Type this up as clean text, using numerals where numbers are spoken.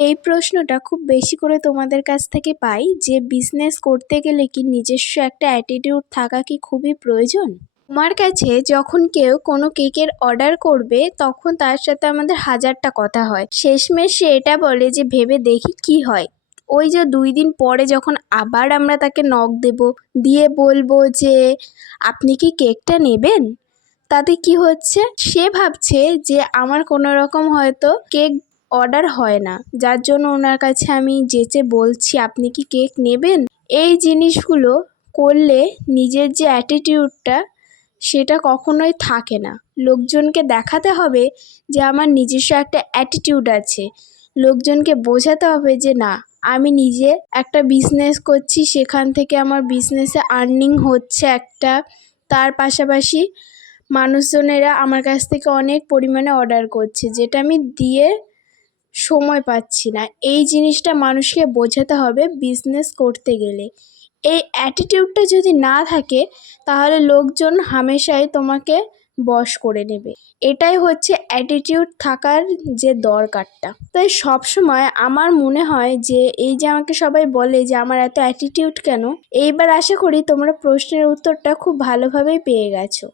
এই প্রশ্নটা খুব বেশি করে তোমাদের কাছ থেকে পাই যে বিজনেস করতে গেলে কি নিজস্ব একটা অ্যাটিটিউড থাকা কি খুবই প্রয়োজন। তোমার কাছে যখন কেউ কোনো কেকের অর্ডার করবে তখন তার সাথে আমাদের হাজারটা কথা হয়, শেষমেশ সে এটা বলে যে ভেবে দেখি কি হয়। ওই যে 2 দিন পরে যখন আবার আমরা তাকে নক দেব, দিয়ে বলবো যে আপনি কি কেকটা নেবেন, তাতে কি হচ্ছে, সে ভাবছে যে আমার কোনো রকম হয়তো কেক অর্ডার হয় না, যার জন্য ওনার কাছে আমি যেচে বলছি আপনি কি কেক নেবেন। এই জিনিসগুলো করলে নিজের যে অ্যাটিটিউডটা সেটা কখনোই থাকে না। লোকজনকে দেখাতে হবে যে আমার নিজস্ব একটা অ্যাটিটিউড আছে, লোকজনকে বোঝাতে হবে যে না আমি নিজে একটা বিজনেস করছি, সেখান থেকে আমার বিজনেসে আর্নিং হচ্ছে একটা, তার পাশাপাশি মানুষজনেরা আমার কাছ থেকে অনেক পরিমাণে অর্ডার করছে যেটা আমি দিয়ে সময় পাচ্ছি না। এই জিনিসটা মানুষকে বোঝাতে হবে বিজনেস করতে গেলে। এই অ্যাটিটিউডটা যদি না থাকে তাহলে লোকজন হামেশাই তোমাকে বশ করে নেবে। এটাই হচ্ছে অ্যাটিটিউড থাকার যে দরকারটা। তাই সবসময় আমার মনে হয় যে এই যে আমাকে সবাই বলে যে আমার এত অ্যাটিটিউড কেন, এইবার আশা করি তোমরা প্রশ্নের উত্তরটা খুব ভালোভাবেই পেয়ে গেছো।